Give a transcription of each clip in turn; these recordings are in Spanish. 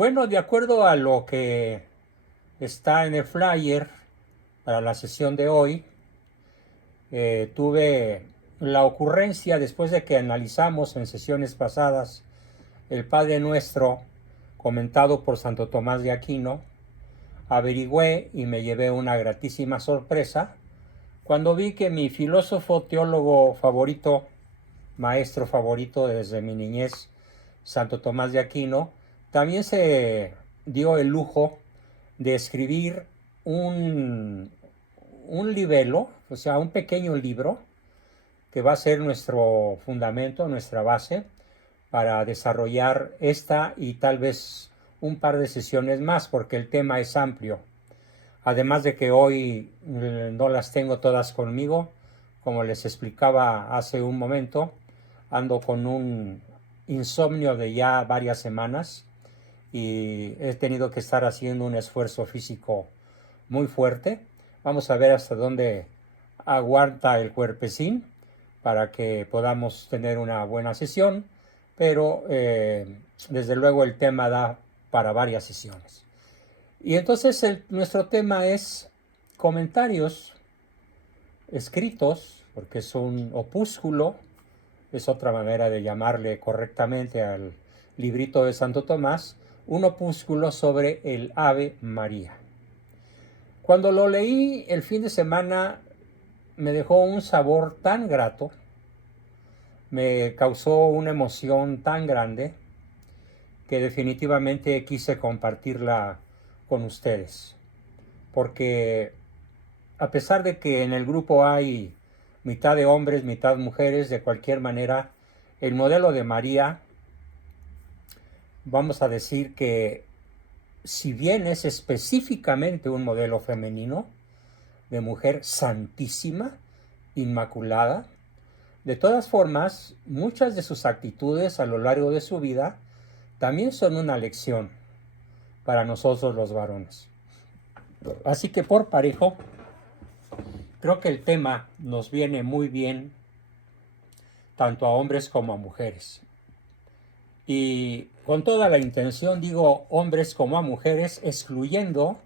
Bueno, de acuerdo a lo que está en el flyer para la sesión de hoy, tuve la ocurrencia, después de que analizamos en sesiones pasadas el Padre Nuestro comentado por Santo Tomás de Aquino, averigüé y me llevé una gratísima sorpresa cuando vi que mi filósofo teólogo favorito, maestro favorito desde mi niñez, Santo Tomás de Aquino, también se dio el lujo de escribir un libelo, o sea, un pequeño libro que va a ser nuestro fundamento, nuestra base, para desarrollar esta y tal vez un par de sesiones más, porque el tema es amplio. Además de que hoy no las tengo todas conmigo, como les explicaba hace un momento, ando con un insomnio de ya varias semanas y he tenido que estar haciendo un esfuerzo físico muy fuerte. Vamos a ver hasta dónde aguanta el cuerpecín para que podamos tener una buena sesión, pero desde luego el tema da para varias sesiones. Y entonces nuestro tema es comentarios escritos, porque es un opúsculo, es otra manera de llamarle correctamente al librito de Santo Tomás, un opúsculo sobre el Ave María. Cuando lo leí el fin de semana me dejó un sabor tan grato, me causó una emoción tan grande que definitivamente quise compartirla con ustedes. Porque a pesar de que en el grupo hay mitad de hombres, mitad mujeres, de cualquier manera, el modelo de María, vamos a decir que si bien es específicamente un modelo femenino, de mujer santísima, inmaculada, de todas formas, muchas de sus actitudes a lo largo de su vida también son una lección para nosotros los varones. Así que por parejo, creo que el tema nos viene muy bien tanto a hombres como a mujeres. Y con toda la intención digo hombres como a mujeres, excluyendo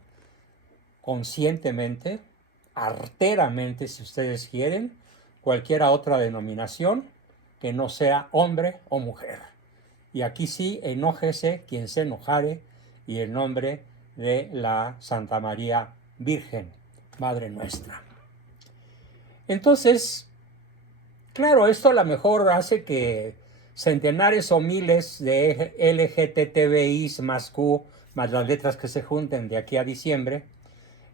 conscientemente, arteramente si ustedes quieren, cualquiera otra denominación que no sea hombre o mujer. Y aquí sí, enójese quien se enojare, y el nombre de la Santa María Virgen, Madre nuestra. Entonces, claro, esto a lo mejor hace que centenares o miles de LGTBIs más Q, más las letras que se junten de aquí a diciembre,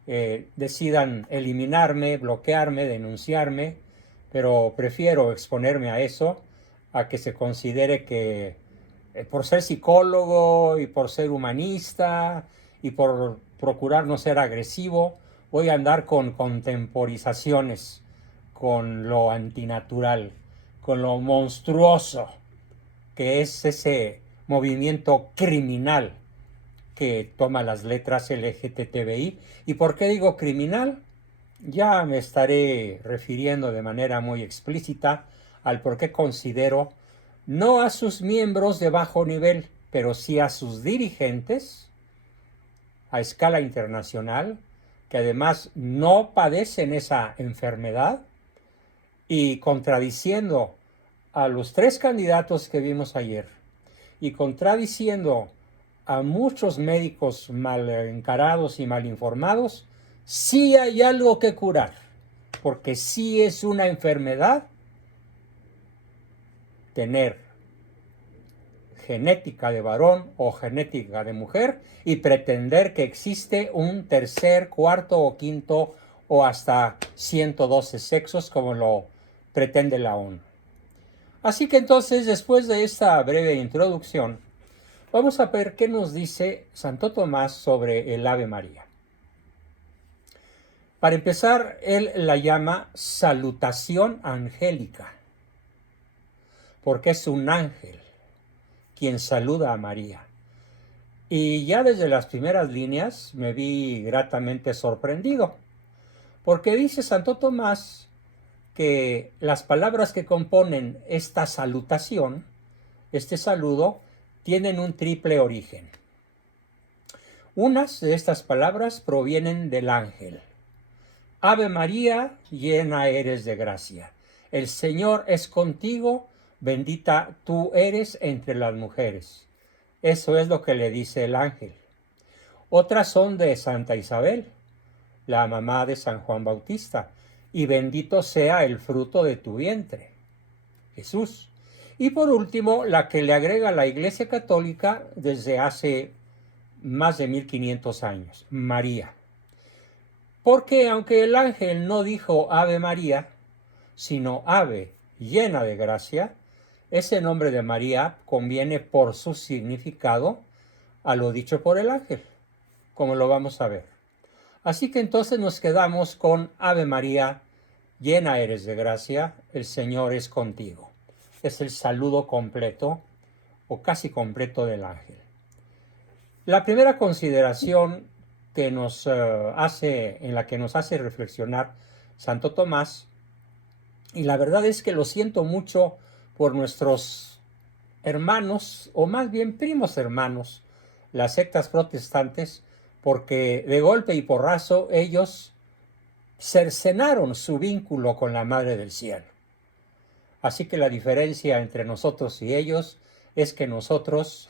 decidan eliminarme, bloquearme, denunciarme, pero prefiero exponerme a eso, a que se considere que por ser psicólogo y por ser humanista y por procurar no ser agresivo, voy a andar con contemporizaciones, con lo antinatural, con lo monstruoso que es ese movimiento criminal que toma las letras LGTBI. ¿Y por qué digo criminal? Ya me estaré refiriendo de manera muy explícita al por qué considero no a sus miembros de bajo nivel, pero sí a sus dirigentes a escala internacional, que además no padecen esa enfermedad, y contradiciendo a los tres candidatos que vimos ayer, y contradiciendo a muchos médicos mal encarados y mal informados, sí hay algo que curar, porque sí es una enfermedad tener genética de varón o genética de mujer y pretender que existe un tercer, cuarto o quinto o hasta 112 sexos como lo pretende la ONU. Así que entonces, después de esta breve introducción, vamos a ver qué nos dice Santo Tomás sobre el Ave María. Para empezar, él la llama salutación angélica, porque es un ángel quien saluda a María. Y ya desde las primeras líneas me vi gratamente sorprendido, porque dice Santo Tomás que las palabras que componen esta salutación, este saludo, tienen un triple origen. Unas de estas palabras provienen del ángel. Ave María, llena eres de gracia. El Señor es contigo, bendita tú eres entre las mujeres. Eso es lo que le dice el ángel. Otras son de Santa Isabel, la mamá de San Juan Bautista, y bendito sea el fruto de tu vientre, Jesús. Y por último, la que le agrega la Iglesia Católica desde hace más de 1500 años, María. Porque aunque el ángel no dijo Ave María, sino Ave llena de gracia, ese nombre de María conviene por su significado a lo dicho por el ángel, como lo vamos a ver. Así que entonces nos quedamos con Ave María, llena eres de gracia, el Señor es contigo. Es el saludo completo o casi completo del ángel. La primera consideración que en la que nos hace reflexionar Santo Tomás, y la verdad es que lo siento mucho por nuestros hermanos, o más bien primos hermanos, las sectas protestantes, porque de golpe y porrazo ellos cercenaron su vínculo con la Madre del Cielo. Así que la diferencia entre nosotros y ellos es que nosotros,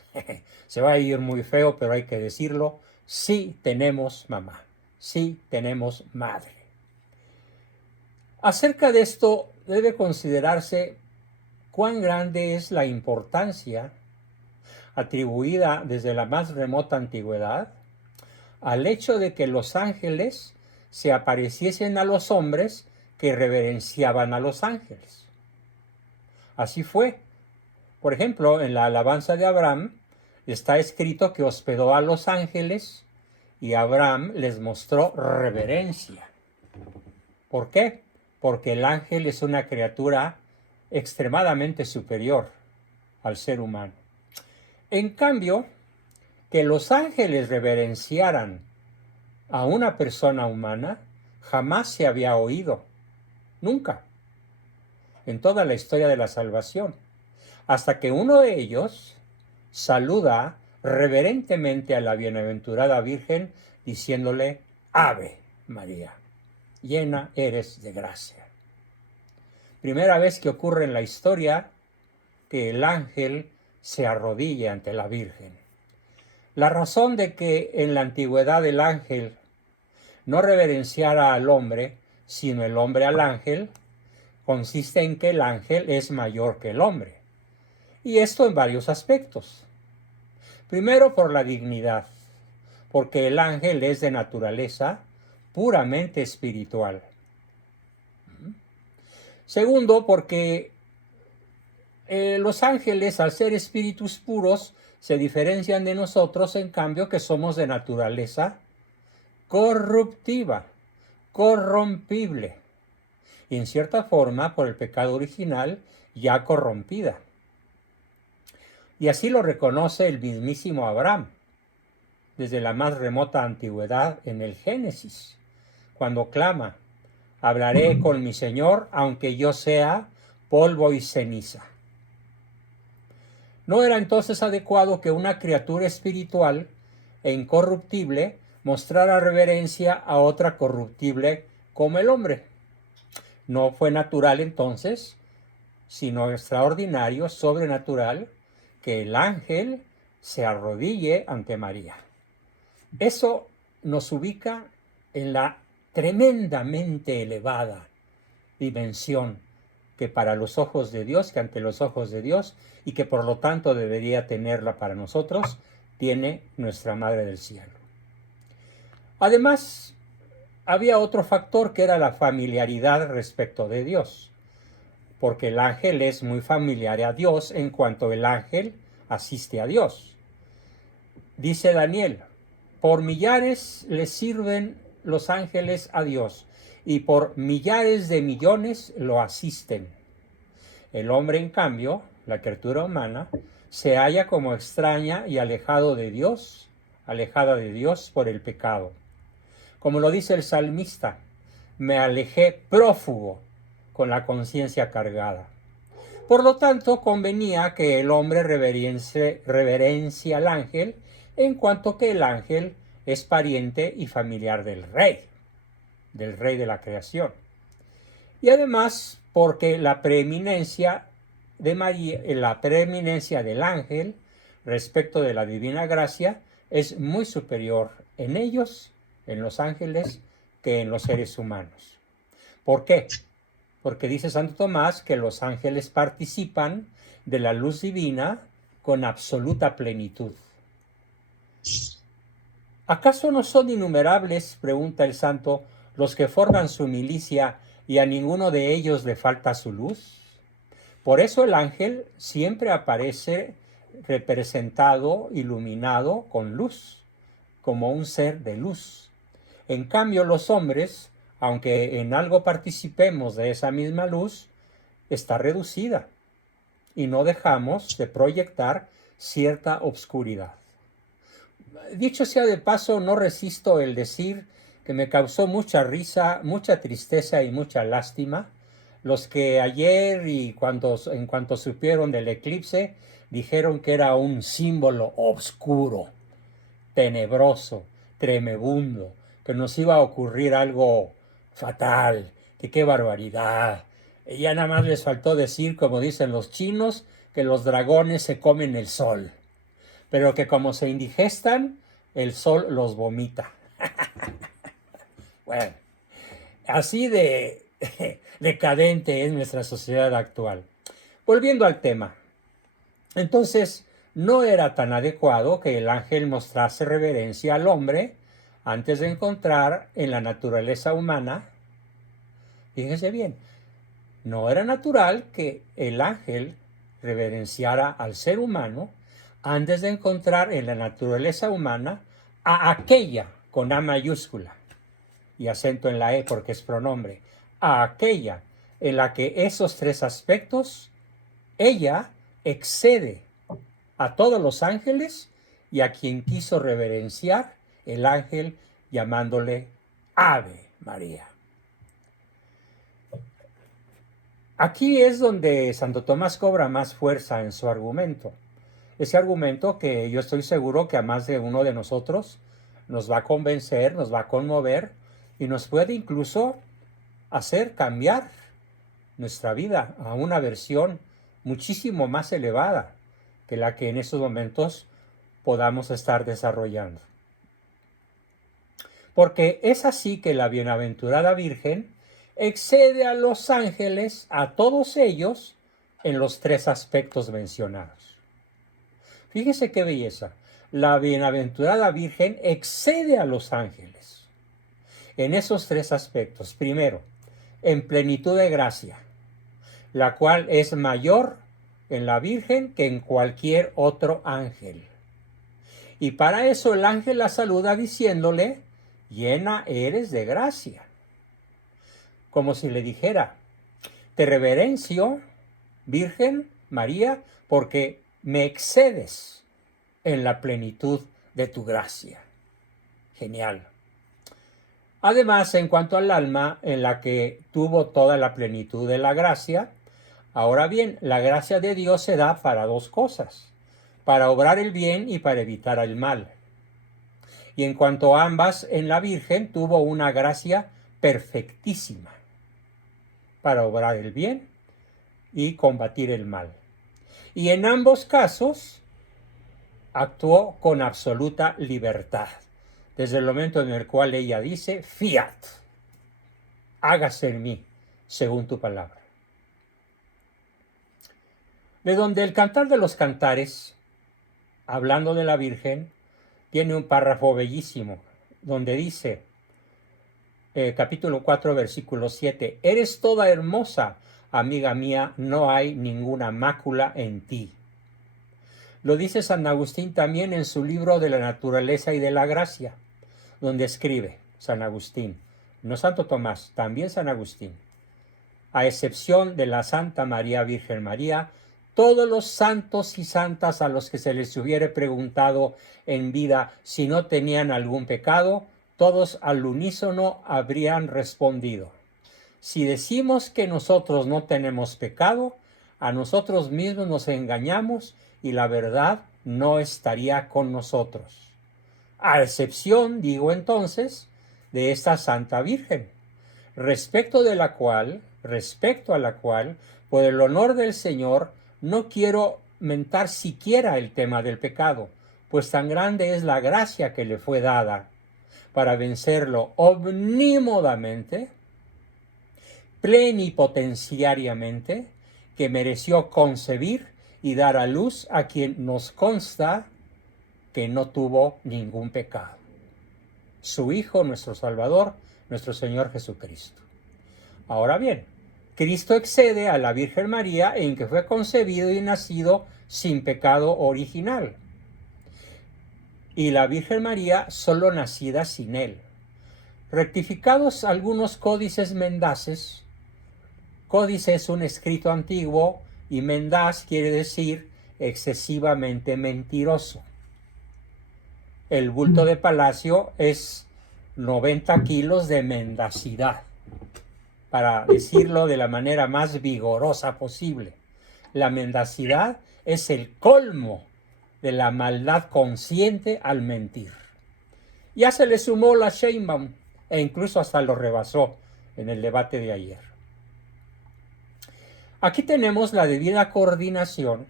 se va a ir muy feo, pero hay que decirlo, sí tenemos mamá, sí tenemos madre. Acerca de esto debe considerarse cuán grande es la importancia atribuida desde la más remota antigüedad al hecho de que los ángeles se apareciesen a los hombres que reverenciaban a los ángeles. Así fue. Por ejemplo, en la alabanza de Abraham está escrito que hospedó a los ángeles y Abraham les mostró reverencia. ¿Por qué? Porque el ángel es una criatura extremadamente superior al ser humano. En cambio, que los ángeles reverenciaran a una persona humana jamás se había oído, nunca, en toda la historia de la salvación, hasta que uno de ellos saluda reverentemente a la bienaventurada Virgen diciéndole: Ave María, llena eres de gracia. Primera vez que ocurre en la historia que el ángel se arrodilla ante la Virgen. La razón de que en la antigüedad el ángel no reverenciara al hombre, sino el hombre al ángel, consiste en que el ángel es mayor que el hombre. Y esto en varios aspectos. Primero, por la dignidad, porque el ángel es de naturaleza puramente espiritual. Segundo, porque los ángeles, al ser espíritus puros, se diferencian de nosotros, en cambio, que somos de naturaleza corruptiva, corrompible, y en cierta forma, por el pecado original, ya corrompida. Y así lo reconoce el mismísimo Abraham, desde la más remota antigüedad en el Génesis, cuando clama: hablaré con mi Señor, aunque yo sea polvo y ceniza. ¿No era entonces adecuado que una criatura espiritual e incorruptible mostrara reverencia a otra corruptible como el hombre? No fue natural entonces, sino extraordinario, sobrenatural, que el ángel se arrodille ante María. Eso nos ubica en la tremendamente elevada dimensión que para los ojos de Dios, que ante los ojos de Dios, y que por lo tanto debería tenerla para nosotros, tiene nuestra Madre del Cielo. Además, había otro factor que era la familiaridad respecto de Dios, porque el ángel es muy familiar a Dios en cuanto el ángel asiste a Dios. Dice Daniel: por millares le sirven los ángeles a Dios, y por millares de millones lo asisten. El hombre, en cambio, la criatura humana, se halla como extraña y alejada de Dios por el pecado. Como lo dice el salmista: me alejé prófugo, con la conciencia cargada. Por lo tanto, convenía que el hombre reverencia al ángel, en cuanto que el ángel es pariente y familiar del rey de la creación. Y además porque la preeminencia de María, la preeminencia del ángel respecto de la divina gracia es muy superior en ellos, en los ángeles, que en los seres humanos. ¿Por qué? Porque dice Santo Tomás que los ángeles participan de la luz divina con absoluta plenitud. ¿Acaso no son innumerables, pregunta el santo, los que forman su milicia y a ninguno de ellos le falta su luz? Por eso el ángel siempre aparece representado, iluminado con luz, como un ser de luz. En cambio, los hombres, aunque en algo participemos de esa misma luz, está reducida y no dejamos de proyectar cierta obscuridad. Dicho sea de paso, no resisto el decir que me causó mucha risa, mucha tristeza y mucha lástima los que ayer y en cuanto supieron del eclipse dijeron que era un símbolo oscuro, tenebroso, tremebundo, que nos iba a ocurrir algo fatal, que qué barbaridad. Y ya nada más les faltó decir, como dicen los chinos, que los dragones se comen el sol, pero que como se indigestan, el sol los vomita. Bueno, así de decadente es nuestra sociedad actual. Volviendo al tema, entonces no era tan adecuado que el ángel mostrase reverencia al hombre antes de encontrar en la naturaleza humana. Fíjense bien, no era natural que el ángel reverenciara al ser humano antes de encontrar en la naturaleza humana a aquella con A mayúscula y acento en la E porque es pronombre, a aquella en la que esos tres aspectos, ella excede a todos los ángeles y a quien quiso reverenciar el ángel llamándole Ave María. Aquí es donde Santo Tomás cobra más fuerza en su argumento. Ese argumento que yo estoy seguro que a más de uno de nosotros nos va a convencer, nos va a conmover y nos puede incluso hacer cambiar nuestra vida a una versión muchísimo más elevada que la que en esos momentos podamos estar desarrollando. Porque es así que la bienaventurada Virgen excede a los ángeles, a todos ellos, en los tres aspectos mencionados. Fíjese qué belleza. La bienaventurada Virgen excede a los ángeles en esos tres aspectos. Primero, en plenitud de gracia, la cual es mayor en la Virgen que en cualquier otro ángel. Y para eso el ángel la saluda diciéndole, llena eres de gracia. Como si le dijera, te reverencio, Virgen María, porque me excedes en la plenitud de tu gracia. Genial. Además, en cuanto al alma, en la que tuvo toda la plenitud de la gracia, ahora bien, la gracia de Dios se da para dos cosas, para obrar el bien y para evitar el mal. Y en cuanto a ambas, en la Virgen tuvo una gracia perfectísima, para obrar el bien y combatir el mal. Y en ambos casos actuó con absoluta libertad, desde el momento en el cual ella dice, fiat, hágase en mí, según tu palabra. De donde el Cantar de los Cantares, hablando de la Virgen, tiene un párrafo bellísimo, donde dice, capítulo 4, versículo 7, eres toda hermosa, amiga mía, no hay ninguna mácula en ti. Lo dice San Agustín también en su libro de la naturaleza y de la gracia, donde escribe San Agustín, no Santo Tomás, también San Agustín, a excepción de la Santa María Virgen María, todos los santos y santas a los que se les hubiere preguntado en vida si no tenían algún pecado, todos al unísono habrían respondido, si decimos que nosotros no tenemos pecado, a nosotros mismos nos engañamos y la verdad no estaría con nosotros. a excepción, digo entonces, de esta Santa Virgen, respecto a la cual, por el honor del Señor, no quiero mentar siquiera el tema del pecado, pues tan grande es la gracia que le fue dada para vencerlo omnímodamente, plenipotenciariamente, que mereció concebir y dar a luz a quien nos consta que no tuvo ningún pecado. Su Hijo, nuestro Salvador, nuestro Señor Jesucristo. Ahora bien, Cristo excede a la Virgen María en que fue concebido y nacido sin pecado original. Y la Virgen María solo nacida sin él. Rectificados algunos códices mendaces, códice es un escrito antiguo y mendaz quiere decir excesivamente mentiroso. El bulto de palacio es 90 kilos de mendacidad, para decirlo de la manera más vigorosa posible. La mendacidad es el colmo de la maldad consciente al mentir. Ya se le sumó la Sheinbaum e incluso hasta lo rebasó en el debate de ayer. Aquí tenemos la debida coordinación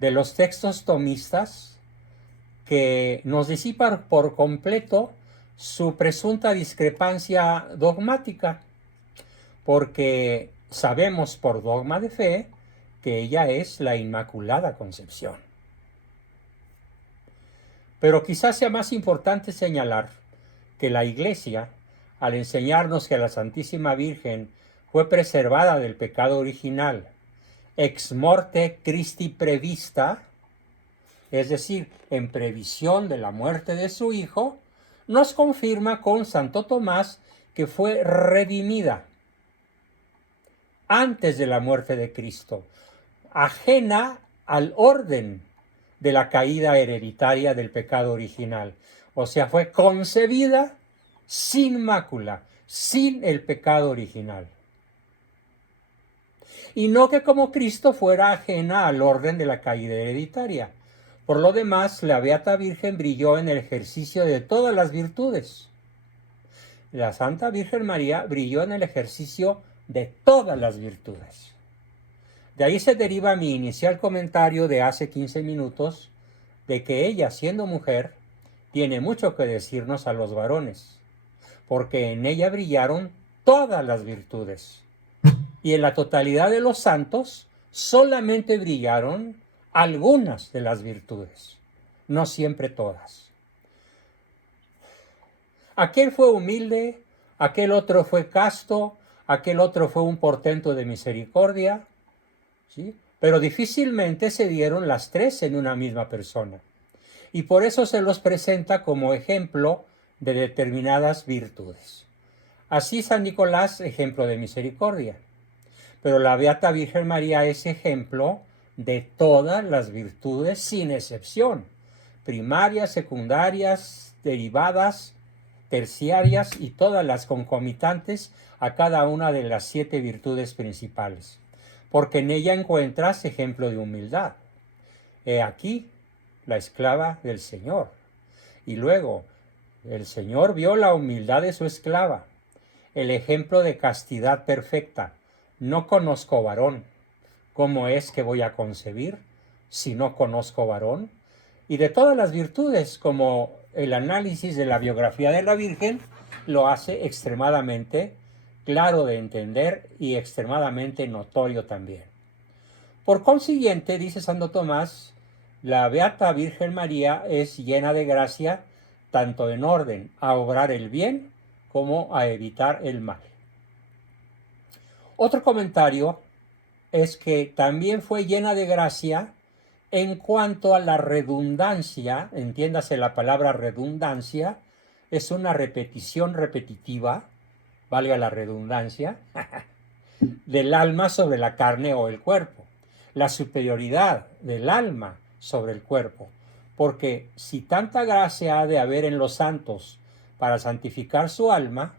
de los textos tomistas que nos disipan por completo su presunta discrepancia dogmática, porque sabemos por dogma de fe que ella es la Inmaculada Concepción. Pero quizás sea más importante señalar que la Iglesia, al enseñarnos que la Santísima Virgen fue preservada del pecado original, ex morte Christi prevista, es decir, en previsión de la muerte de su Hijo, nos confirma con Santo Tomás que fue redimida antes de la muerte de Cristo, ajena al orden de la caída hereditaria del pecado original. O sea, fue concebida sin mácula, sin el pecado original. Y no que como Cristo fuera ajena al orden de la caída hereditaria. Por lo demás, la Beata Virgen brilló en el ejercicio de todas las virtudes. La Santa Virgen María brilló en el ejercicio de todas las virtudes. De ahí se deriva mi inicial comentario de hace 15 minutos, de que ella, siendo mujer, tiene mucho que decirnos a los varones, porque en ella brillaron todas las virtudes. Y en la totalidad de los santos solamente brillaron algunas de las virtudes, no siempre todas. Aquel fue humilde, aquel otro fue casto, aquel otro fue un portento de misericordia, ¿sí? Pero difícilmente se dieron las tres en una misma persona. Y por eso se los presenta como ejemplo de determinadas virtudes. Así San Nicolás, ejemplo de misericordia. Pero la Beata Virgen María es ejemplo de todas las virtudes sin excepción. Primarias, secundarias, derivadas, terciarias y todas las concomitantes a cada una de las 7 virtudes principales. Porque en ella encuentras ejemplo de humildad. He aquí la esclava del Señor. Y luego, el Señor vio la humildad de su esclava, el ejemplo de castidad perfecta. No conozco varón. ¿Cómo es que voy a concebir si no conozco varón? Y de todas las virtudes, como el análisis de la biografía de la Virgen lo hace extremadamente claro de entender y extremadamente notorio también. Por consiguiente, dice Santo Tomás, la Beata Virgen María es llena de gracia, tanto en orden a obrar el bien como a evitar el mal. Otro comentario es que también fue llena de gracia en cuanto a la redundancia, entiéndase la palabra redundancia, es una repetición repetitiva, valga la redundancia, del alma sobre la carne o el cuerpo, la superioridad del alma sobre el cuerpo, porque si tanta gracia ha de haber en los santos para santificar su alma,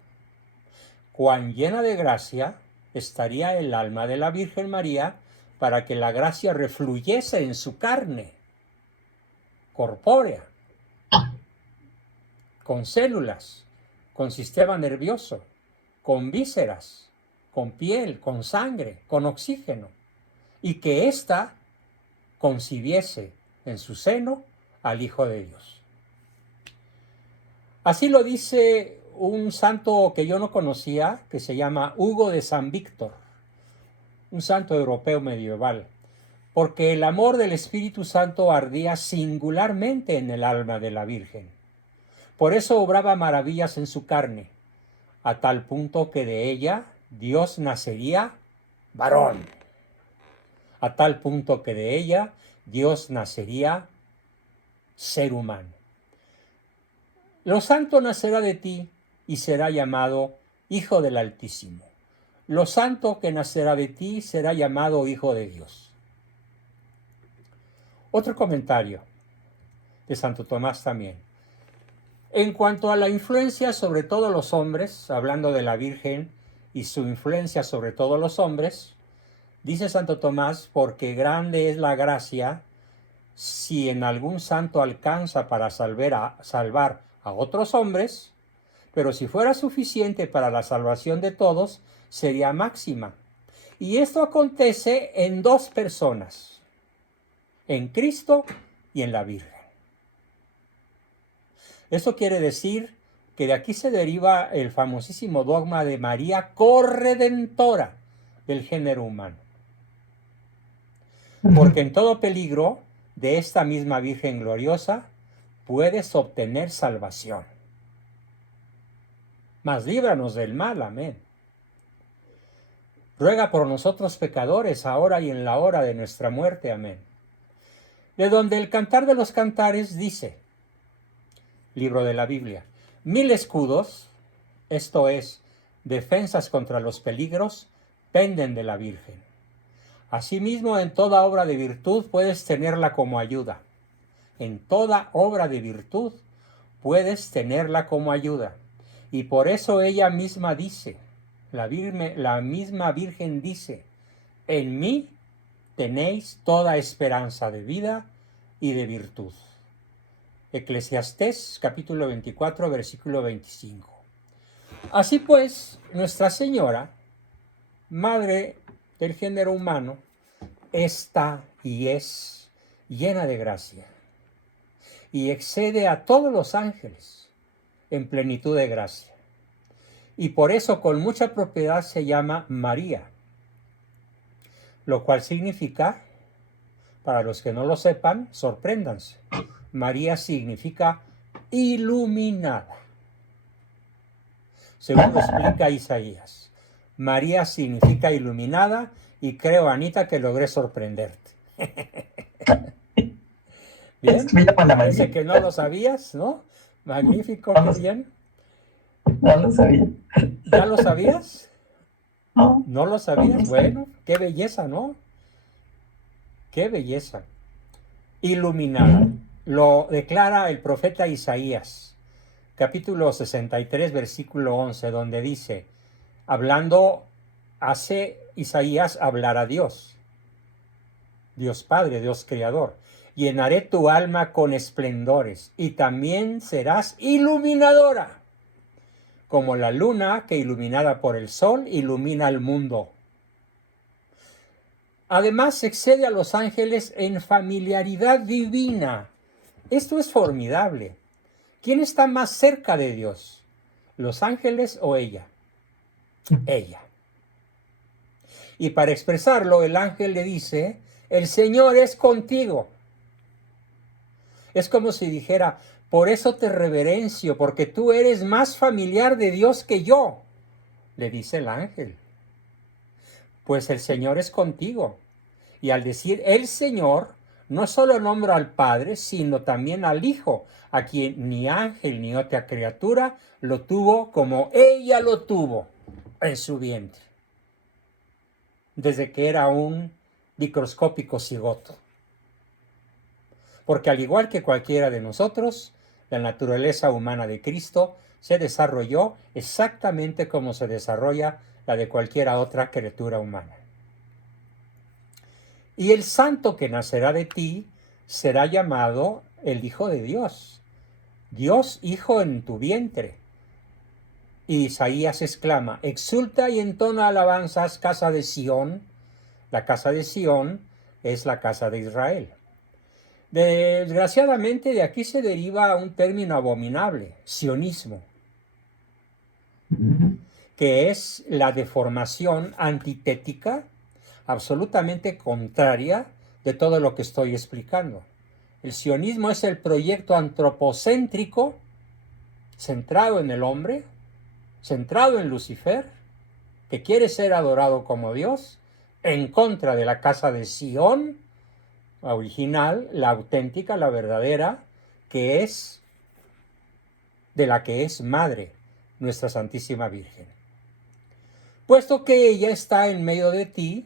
cuán llena de gracia estaría el alma de la Virgen María para que la gracia refluyese en su carne corpórea. con células, con sistema nervioso, con vísceras, con piel, con sangre, con oxígeno, y que ésta concibiese en su seno al Hijo de Dios. Así lo dice un santo que yo no conocía, que se llama Hugo de San Víctor, un santo europeo medieval, porque el amor del Espíritu Santo ardía singularmente en el alma de la Virgen. Por eso obraba maravillas en su carne, a tal punto que de ella Dios nacería varón. A tal punto que de ella Dios nacería ser humano. Lo santo nacerá de ti y será llamado Hijo del Altísimo. Lo santo que nacerá de ti será llamado Hijo de Dios. Otro comentario de Santo Tomás también. En cuanto a la influencia sobre todos los hombres, hablando de la Virgen y su influencia sobre todos los hombres, dice Santo Tomás, porque grande es la gracia si en algún santo alcanza para salvar a otros hombres, pero si fuera suficiente para la salvación de todos, sería máxima. Y esto acontece en dos personas, en Cristo y en la Virgen. Eso quiere decir que de aquí se deriva el famosísimo dogma de María corredentora del género humano. Porque en todo peligro de esta misma Virgen gloriosa puedes obtener salvación. Mas líbranos del mal, amén. Ruega por nosotros pecadores, ahora y en la hora de nuestra muerte, amén. De donde el Cantar de los Cantares dice, libro de la Biblia, 1000 escudos, esto es, defensas contra los peligros, penden de la Virgen. Asimismo, en toda obra de virtud puedes tenerla como ayuda. En toda obra de virtud puedes tenerla como ayuda. Y por eso ella misma dice, la misma Virgen dice, en mí tenéis toda esperanza de vida y de virtud. Eclesiastés capítulo 24, versículo 25. Así pues, Nuestra Señora, Madre del género humano, está y es llena de gracia y excede a todos los ángeles en plenitud de gracia. Y por eso con mucha propiedad se llama María, lo cual significa, para los que no lo sepan, sorpréndanse, María significa iluminada. Según lo explica Isaías, María significa iluminada y creo, Anita, que logré sorprenderte. Bien, parece que no lo sabías, ¿no? Magnífico, qué bien. No lo sabía. ¿Ya lo sabías? No. ¿No lo sabías? Bueno, qué belleza, ¿no? Qué belleza. Iluminada. Lo declara el profeta Isaías, capítulo 63, versículo 11, donde dice, hace Isaías hablar a Dios, Dios Padre, Dios Creador. Llenaré tu alma con esplendores y también serás iluminadora, como la luna que iluminada por el sol ilumina el mundo. Además, excede a los ángeles en familiaridad divina. Esto es formidable. ¿Quién está más cerca de Dios? ¿Los ángeles o ella? Ella. Y para expresarlo, el ángel le dice, el Señor es contigo. Es como si dijera, por eso te reverencio, porque tú eres más familiar de Dios que yo, le dice el ángel. Pues el Señor es contigo. Y al decir el Señor, no solo nombra al Padre, sino también al Hijo, a quien ni ángel ni otra criatura lo tuvo como ella lo tuvo en su vientre, desde que era un microscópico cigoto. Porque al igual que cualquiera de nosotros, la naturaleza humana de Cristo se desarrolló exactamente como se desarrolla la de cualquiera otra criatura humana. Y el santo que nacerá de ti será llamado el Hijo de Dios. Dios Hijo en tu vientre. Y Isaías exclama, exulta y entona alabanzas, casa de Sión. La casa de Sión es la casa de Israel. Desgraciadamente de aquí se deriva un término abominable, sionismo, que es la deformación antitética, absolutamente contraria de todo lo que estoy explicando. El sionismo es el proyecto antropocéntrico, centrado en el hombre, centrado en Lucifer, que quiere ser adorado como Dios, en contra de la casa de Sión, la original, la auténtica, la verdadera, que es de la que es madre, nuestra Santísima Virgen. Puesto que ella está en medio de ti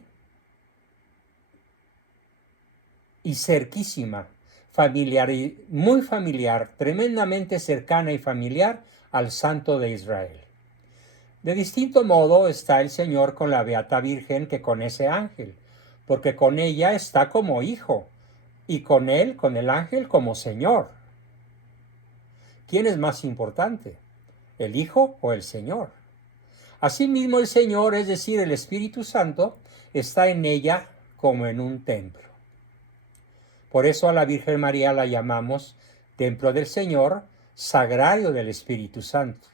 y cerquísima, familiar, muy familiar, tremendamente cercana y familiar al Santo de Israel. De distinto modo está el Señor con la Beata Virgen que con ese ángel, porque con ella está como hijo, y con él, con el ángel, como Señor. ¿Quién es más importante, el Hijo o el Señor? Asimismo el Señor, es decir, el Espíritu Santo, está en ella como en un templo. Por eso a la Virgen María la llamamos Templo del Señor, Sagrario del Espíritu Santo,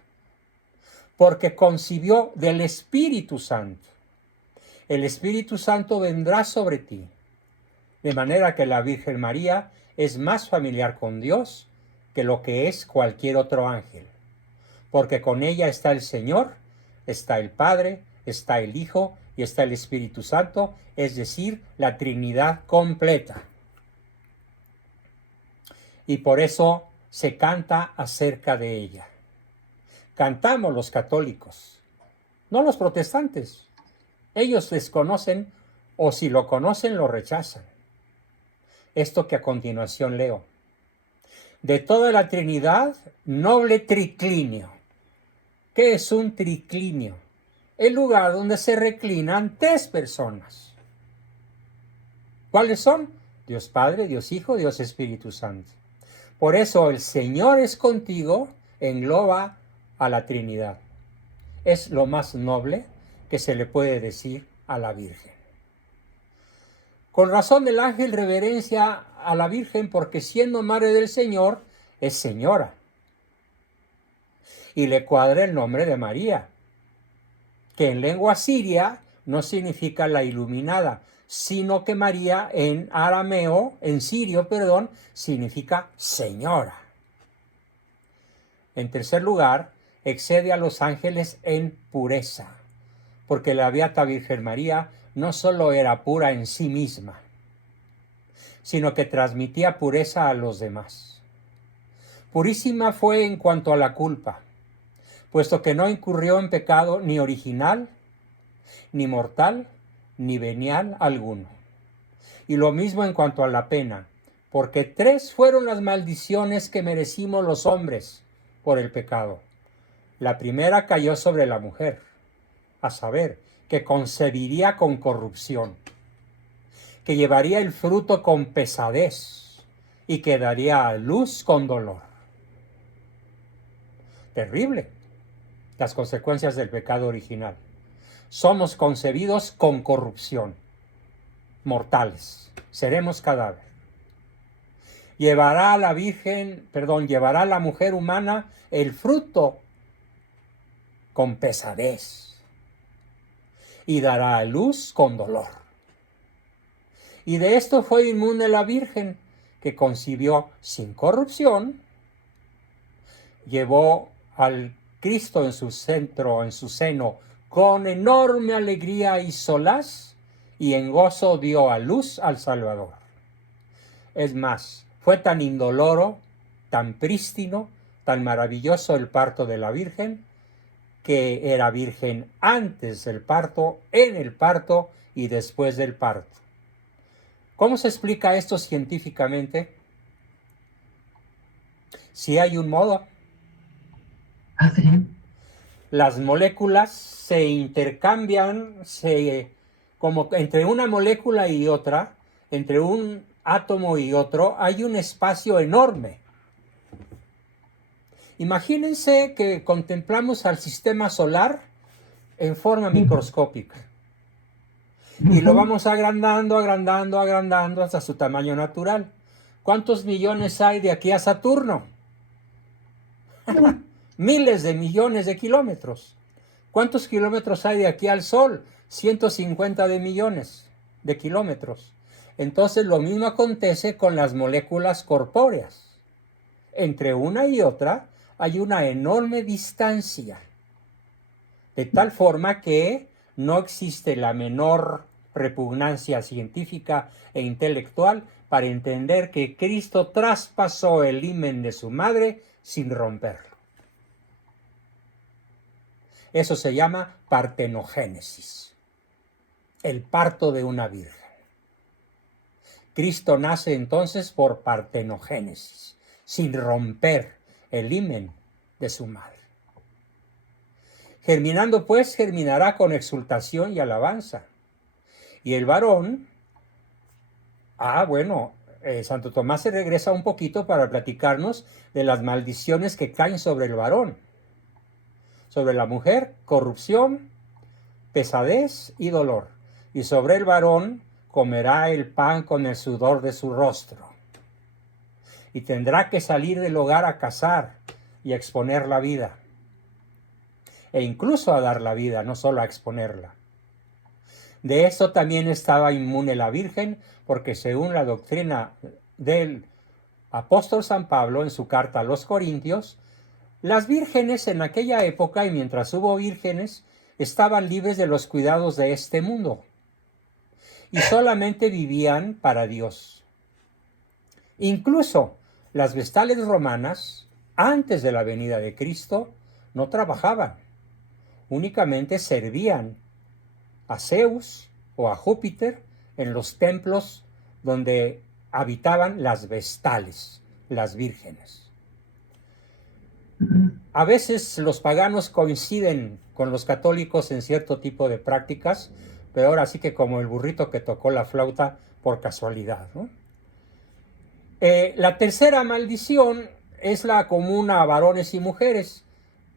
porque concibió del Espíritu Santo. El Espíritu Santo vendrá sobre ti, de manera que la Virgen María es más familiar con Dios que lo que es cualquier otro ángel, porque con ella está el Señor, está el Padre, está el Hijo y está el Espíritu Santo, es decir, la Trinidad completa. Y por eso se canta acerca de ella. Cantamos los católicos, no los protestantes. Ellos desconocen, o si lo conocen, lo rechazan. Esto que a continuación leo. De toda la Trinidad, noble triclinio. ¿Qué es un triclinio? El lugar donde se reclinan tres personas. ¿Cuáles son? Dios Padre, Dios Hijo, Dios Espíritu Santo. Por eso el Señor es contigo engloba a la Trinidad. Es lo más noble que se le puede decir a la Virgen. Con razón el ángel reverencia a la Virgen porque siendo madre del Señor es señora. Y le cuadra el nombre de María, que en lengua siria no significa la iluminada, sino que María en arameo, en sirio, significa señora. En tercer lugar, excede a los ángeles en pureza, porque la Beata Virgen María no solo era pura en sí misma, sino que transmitía pureza a los demás. Purísima fue en cuanto a la culpa, puesto que no incurrió en pecado ni original, ni mortal, ni venial alguno. Y lo mismo en cuanto a la pena, porque tres fueron las maldiciones que merecimos los hombres por el pecado. La primera cayó sobre la mujer, a saber, que concebiría con corrupción, que llevaría el fruto con pesadez y que daría a luz con dolor. Terrible las consecuencias del pecado original. Somos concebidos con corrupción, mortales, seremos cadáver. Llevará a la mujer humana el fruto con pesadez y dará a luz con dolor. Y de esto fue inmune la Virgen, que concibió sin corrupción, llevó al Cristo en su centro, en su seno, con enorme alegría y solaz, y en gozo dio a luz al Salvador. Es más, fue tan indoloro, tan prístino, tan maravilloso el parto de la Virgen, que era virgen antes del parto, en el parto y después del parto. ¿Cómo se explica esto científicamente? Si hay un modo. ¿Así? Las moléculas se intercambian, como entre una molécula y otra, entre un átomo y otro, hay un espacio enorme. Imagínense que contemplamos al sistema solar en forma microscópica y lo vamos agrandando, agrandando, agrandando hasta su tamaño natural. ¿Cuántos millones hay de aquí a Saturno? Miles de millones de kilómetros. ¿Cuántos kilómetros hay de aquí al Sol? 150 de millones de kilómetros. Entonces lo mismo acontece con las moléculas corpóreas. Entre una y otra hay una enorme distancia, de tal forma que no existe la menor repugnancia científica e intelectual para entender que Cristo traspasó el himen de su madre sin romperlo. Eso se llama partenogénesis, el parto de una virgen. Cristo nace entonces por partenogénesis, sin romper el himen de su madre. Germinando pues, germinará con exultación y alabanza. Y el varón, Santo Tomás se regresa un poquito para platicarnos de las maldiciones que caen sobre el varón. Sobre la mujer, corrupción, pesadez y dolor. Y sobre el varón, comerá el pan con el sudor de su rostro. Y tendrá que salir del hogar a cazar y a exponer la vida. E incluso a dar la vida, no solo a exponerla. De esto también estaba inmune la Virgen, porque según la doctrina del apóstol San Pablo en su carta a los Corintios, las vírgenes en aquella época, y mientras hubo vírgenes, estaban libres de los cuidados de este mundo y solamente vivían para Dios. Incluso las vestales romanas, antes de la venida de Cristo, no trabajaban, únicamente servían a Zeus o a Júpiter en los templos donde habitaban las vestales, las vírgenes. A veces los paganos coinciden con los católicos en cierto tipo de prácticas, pero ahora sí que como el burrito que tocó la flauta por casualidad, ¿no? La tercera maldición es la común a varones y mujeres,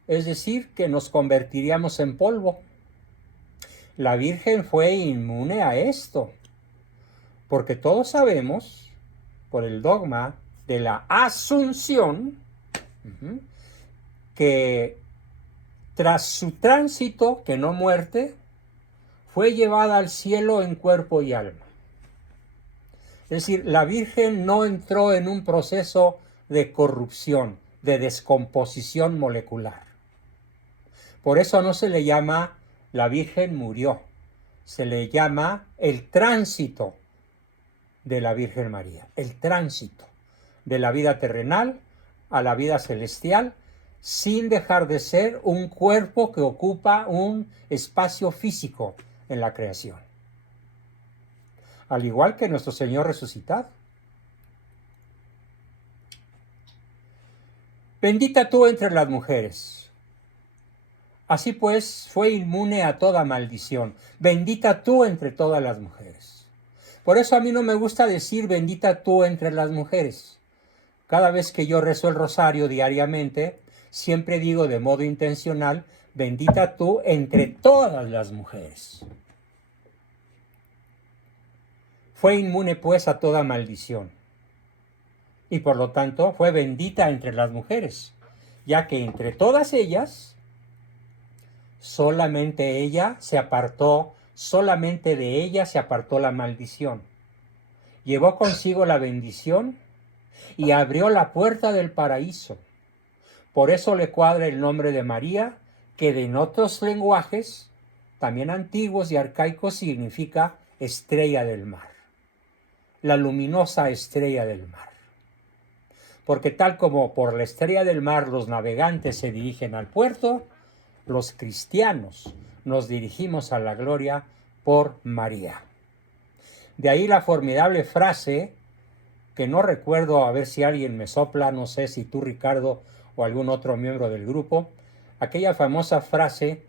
es decir, que nos convertiríamos en polvo. La Virgen fue inmune a esto, porque todos sabemos, por el dogma de la Asunción, que tras su tránsito, que no muerte, fue llevada al cielo en cuerpo y alma. Es decir, la Virgen no entró en un proceso de corrupción, de descomposición molecular. Por eso no se le llama la Virgen murió, se le llama el tránsito de la Virgen María, el tránsito de la vida terrenal a la vida celestial, sin dejar de ser un cuerpo que ocupa un espacio físico en la creación. Al igual que nuestro Señor resucitado. Bendita tú entre las mujeres. Así pues, fue inmune a toda maldición. Bendita tú entre todas las mujeres. Por eso a mí no me gusta decir bendita tú entre las mujeres. Cada vez que yo rezo el rosario diariamente, siempre digo de modo intencional, bendita tú entre todas las mujeres. Fue inmune pues a toda maldición. Y por lo tanto fue bendita entre las mujeres, ya que entre todas ellas, solamente de ella se apartó la maldición. Llevó consigo la bendición y abrió la puerta del paraíso. Por eso le cuadra el nombre de María, que en otros lenguajes, también antiguos y arcaicos, significa estrella del mar. La luminosa estrella del mar. Porque tal como por la estrella del mar los navegantes se dirigen al puerto, los cristianos nos dirigimos a la gloria por María. De ahí la formidable frase, que no recuerdo, a ver si alguien me sopla, no sé si tú, Ricardo, o algún otro miembro del grupo, aquella famosa frase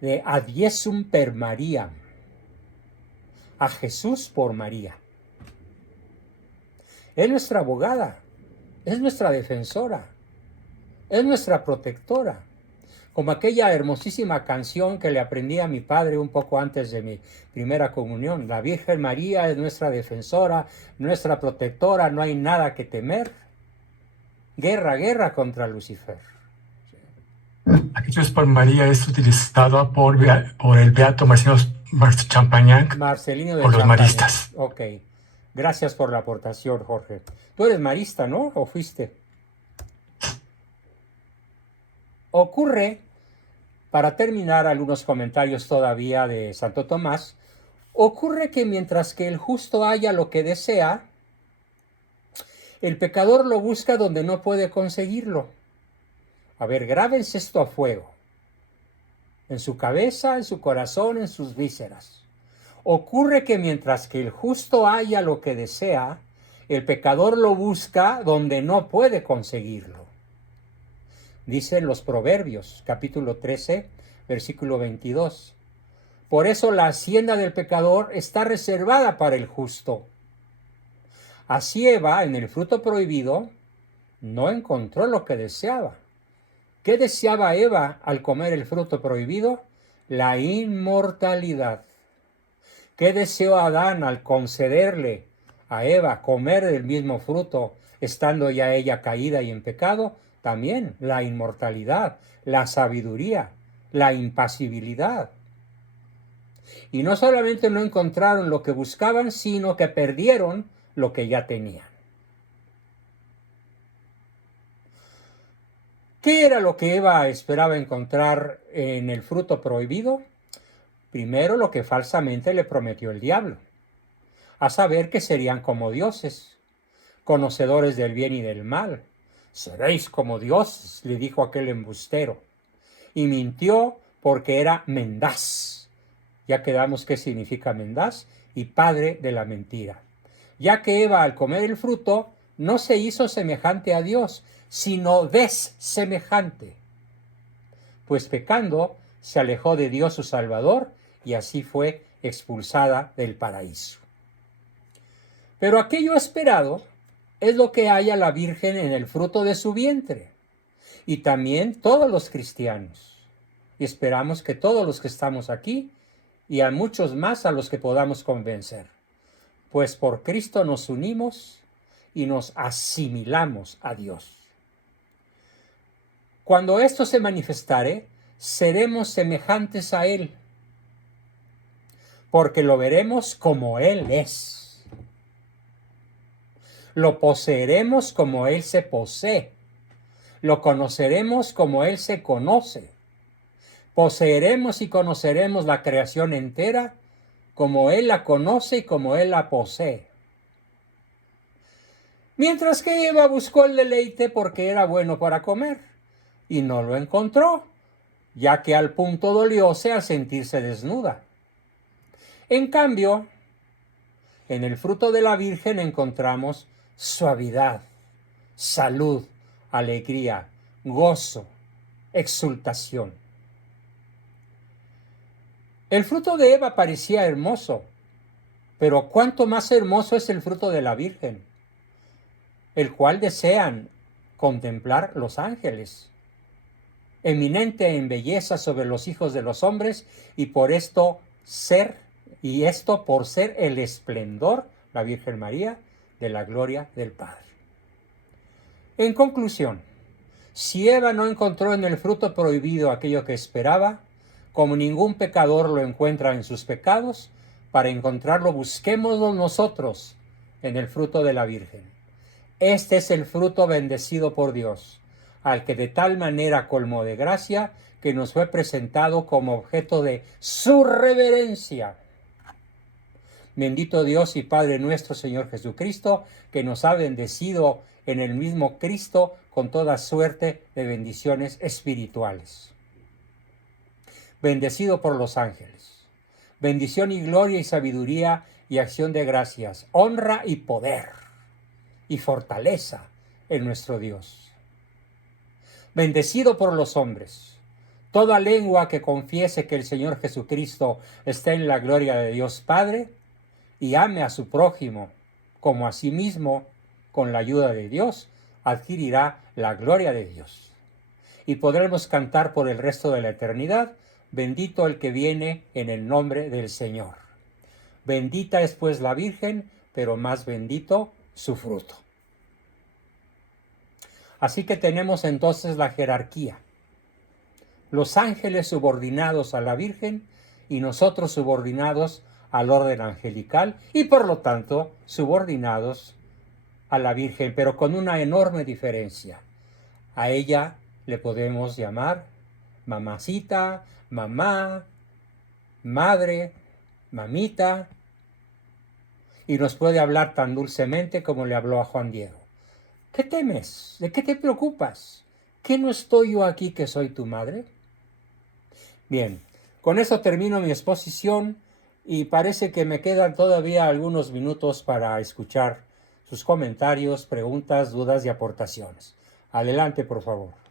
de ad Jesum per Maria, a Jesús por María. Es nuestra abogada, es nuestra defensora. es nuestra protectora. Como aquella hermosísima canción que le aprendí a mi padre un poco antes de mi primera comunión. La Virgen María es nuestra defensora, nuestra protectora, no hay nada que temer. Guerra, guerra contra Lucifer. Aquí Jesús por María es utilizado por el beato Champagnat Marcelino de por los Champagnat. maristas. Ok. Gracias por la aportación, Jorge. Tú eres marista, ¿no? ¿O fuiste? Ocurre, para terminar algunos comentarios todavía de Santo Tomás, ocurre que mientras que el justo haya lo que desea, el pecador lo busca donde no puede conseguirlo. A ver, grábense esto a fuego. En su cabeza, en su corazón, en sus vísceras. Ocurre que mientras que el justo haya lo que desea, el pecador lo busca donde no puede conseguirlo. Dicen los Proverbios, capítulo 13, versículo 22. Por eso la hacienda del pecador está reservada para el justo. Así Eva, en el fruto prohibido, no encontró lo que deseaba. ¿Qué deseaba Eva al comer el fruto prohibido? La inmortalidad. ¿Qué deseó Adán al concederle a Eva comer del mismo fruto, estando ya ella caída y en pecado? También la inmortalidad, la sabiduría, la impasibilidad. Y no solamente no encontraron lo que buscaban, sino que perdieron lo que ya tenían. ¿Qué era lo que Eva esperaba encontrar en el fruto prohibido? Primero, lo que falsamente le prometió el diablo, a saber que serían como dioses, conocedores del bien y del mal. Seréis como dioses, le dijo aquel embustero. Y mintió porque era mendaz. Ya quedamos qué significa mendaz, y padre de la mentira. Ya que Eva al comer el fruto no se hizo semejante a Dios, sino desemejante. Pues pecando se alejó de Dios su Salvador y así fue expulsada del paraíso. Pero aquello esperado es lo que halla la Virgen en el fruto de su vientre, y también todos los cristianos. Y esperamos que todos los que estamos aquí, y a muchos más a los que podamos convencer, pues por Cristo nos unimos y nos asimilamos a Dios. Cuando esto se manifestare, seremos semejantes a Él, porque lo veremos como Él es. Lo poseeremos como Él se posee. Lo conoceremos como Él se conoce. Poseeremos y conoceremos la creación entera como Él la conoce y como Él la posee. Mientras que Eva buscó el deleite porque era bueno para comer, y no lo encontró, ya que al punto dolióse al sentirse desnuda. En cambio, en el fruto de la Virgen encontramos suavidad, salud, alegría, gozo, exultación. El fruto de Eva parecía hermoso, pero cuánto más hermoso es el fruto de la Virgen, el cual desean contemplar los ángeles, eminente en belleza sobre los hijos de los hombres, y por esto por ser el esplendor, la Virgen María, de la gloria del Padre. En conclusión, si Eva no encontró en el fruto prohibido aquello que esperaba, como ningún pecador lo encuentra en sus pecados, para encontrarlo busquémoslo nosotros en el fruto de la Virgen. Este es el fruto bendecido por Dios, al que de tal manera colmó de gracia que nos fue presentado como objeto de su reverencia. Bendito Dios y Padre nuestro Señor Jesucristo, que nos ha bendecido en el mismo Cristo con toda suerte de bendiciones espirituales. Bendecido por los ángeles. Bendición y gloria y sabiduría y acción de gracias, honra y poder y fortaleza en nuestro Dios. Bendecido por los hombres. Toda lengua que confiese que el Señor Jesucristo está en la gloria de Dios Padre y ame a su prójimo como a sí mismo, con la ayuda de Dios, adquirirá la gloria de Dios. y podremos cantar por el resto de la eternidad: bendito el que viene en el nombre del Señor. Bendita es pues la Virgen, pero más bendito su fruto. Así que tenemos entonces la jerarquía. Los ángeles subordinados a la Virgen y nosotros subordinados al orden angelical y por lo tanto subordinados a la Virgen, pero con una enorme diferencia. A ella le podemos llamar mamacita, mamá, madre, mamita, y nos puede hablar tan dulcemente como le habló a Juan Diego. ¿Qué temes? ¿De qué te preocupas? ¿Qué no estoy yo aquí que soy tu madre? Bien, con eso termino mi exposición y parece que me quedan todavía algunos minutos para escuchar sus comentarios, preguntas, dudas y aportaciones. Adelante, por favor.